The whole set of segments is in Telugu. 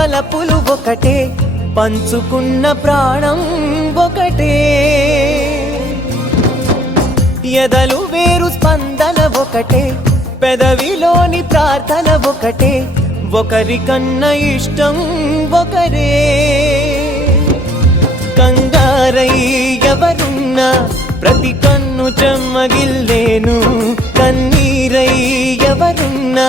తలపులు ఒకటే పంచుకున్న ప్రాణం ఒకటే. ఎదలు వేరు స్పందన ఒకటే పెదవిలోని ప్రార్థన ఒకటే ఒకరికన్నా ఇష్టం ఒకరే. కంగారై ఎవరున్నా ప్రతి కన్ను చెమ్మగిల్లేను కన్నీరై ఎవరున్నా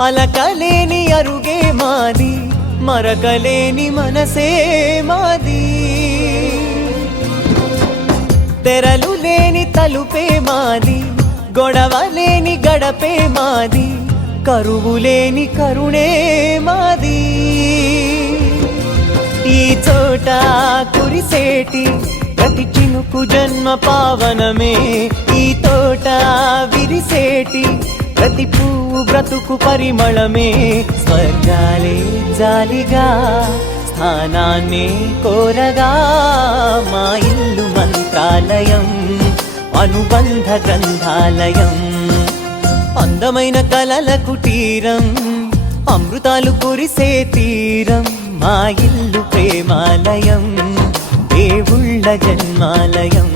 అలకలేని అరుగే మాది మరకలేని మనసే మాది. తెరలు లేని తలుపే మాది గొడవ లేని గడపే మాది కరువు లేని కరుణే మాది. ఈ చోట కురిసేటి ప్రతి చినుకు జన్మ పావనమే ఈ తోట విరిసేటి ప్రతి పువ్వు బ్రతుకు పరిమళమే. స్వర్గాలే జాలిగా స్థానాన్ని కోరగా. మా ఇల్లు మంత్రాలయం అనుబంధ గ్రంథాలయం. అందమైన కలల కుటీరం అమృతాలు కురిసే తీరం. మా ఇల్లు ప్రేమాలయం దేవుళ్ళ జన్మాలయం.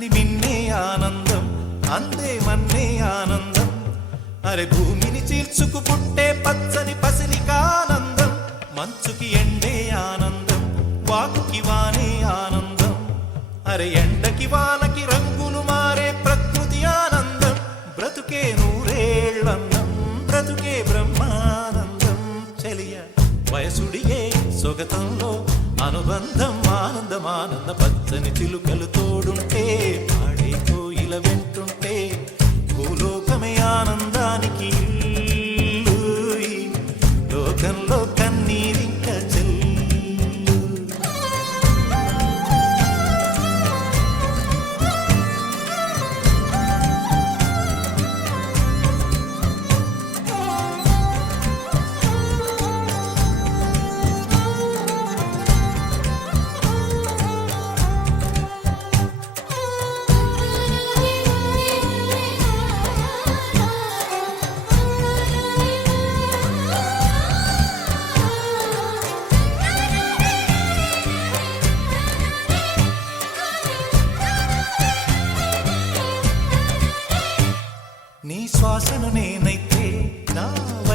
అది మిన్నే ఆనందం అందే మన్నే ఆనందం. అరే భూమిని చీల్చుకు పుట్టే పచ్చని పసిలికానందం మంచుకి ఎండే ఆనందం వాకుకి వానే ఆనందం. అరే ఎండకి వానకి రంగులు మారే ప్రకృతి ఆనందం. బ్రతుకే నూరేళ్ళందం బ్రతుకే బ్రహ్మానందం. చెలియ వయసుడియే సొగతంలో అనుబంధం ఆనందం ఆనంద పచ్చని చిలుకలు తోడుంటే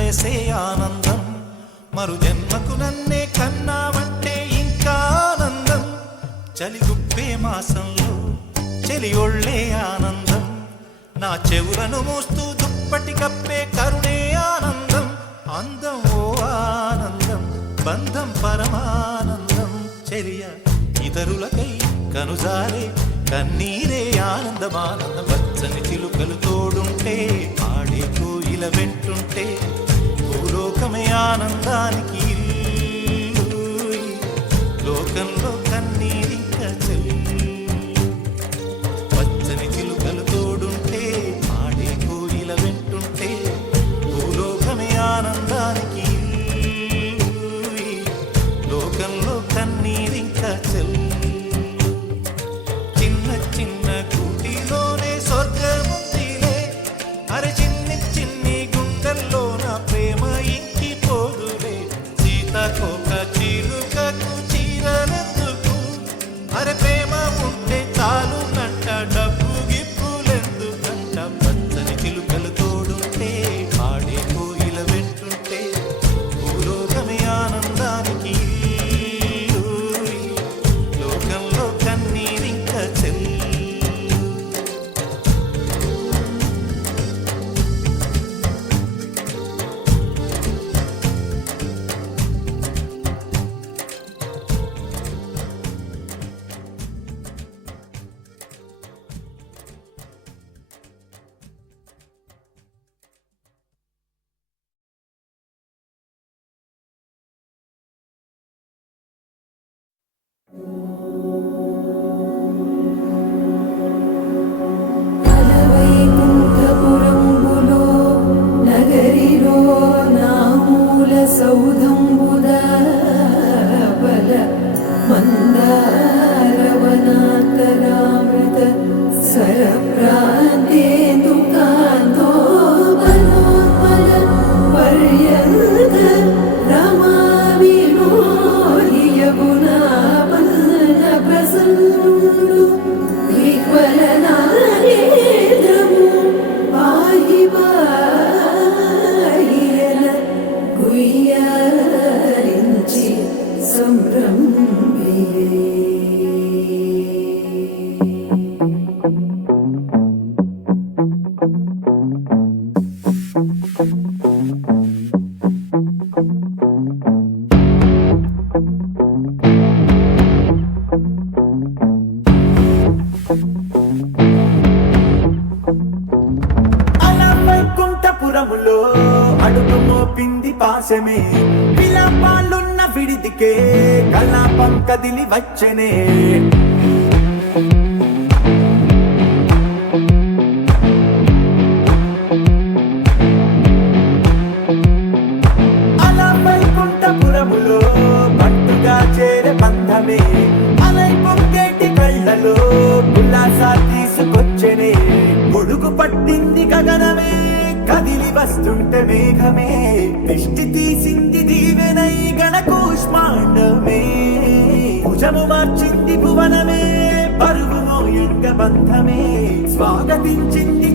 వయసే ఆనందం. మరు జన్మకు నన్నే కన్నావంటే ఇంకా ఆనందం. చలిగుప్పే మాసంలో చలి ఒళ్ళే ఆనందం. నా చెవులను మోస్తూ దుప్పటి కప్పే కరుణే ఆనందం. అందం ఓ ఆనందం బంధం పరమానందం. చెలియ ఇతరులకై కనుజారే కన్నీరే ఆనందమానంద. వచ్చని చిలుకలు తోడుంటే ఆడే కోయిల వెంటుంటే లోకమే ఆనందానికి. లోకంలో सरप्रान्ति పాశమే విలాపాలున్న విడిదికే కలాపం కదిలి వచ్చనే. అలా వైకుంఠపురములో పట్టుగా చేరే బంధమే. అలై పొంగేటి కళ్ళలో ఉల్లాసా తీసుకొచ్చనే. గొడుగు పట్టింది గగనమే వస్తుంటే మేఘమే. దిష్టి తీసింది దీవెనై గణకూష్మాండమే భుజము మార్చింది భువనమే. బరువు మోయంగ బంధమే. స్వాగతించింది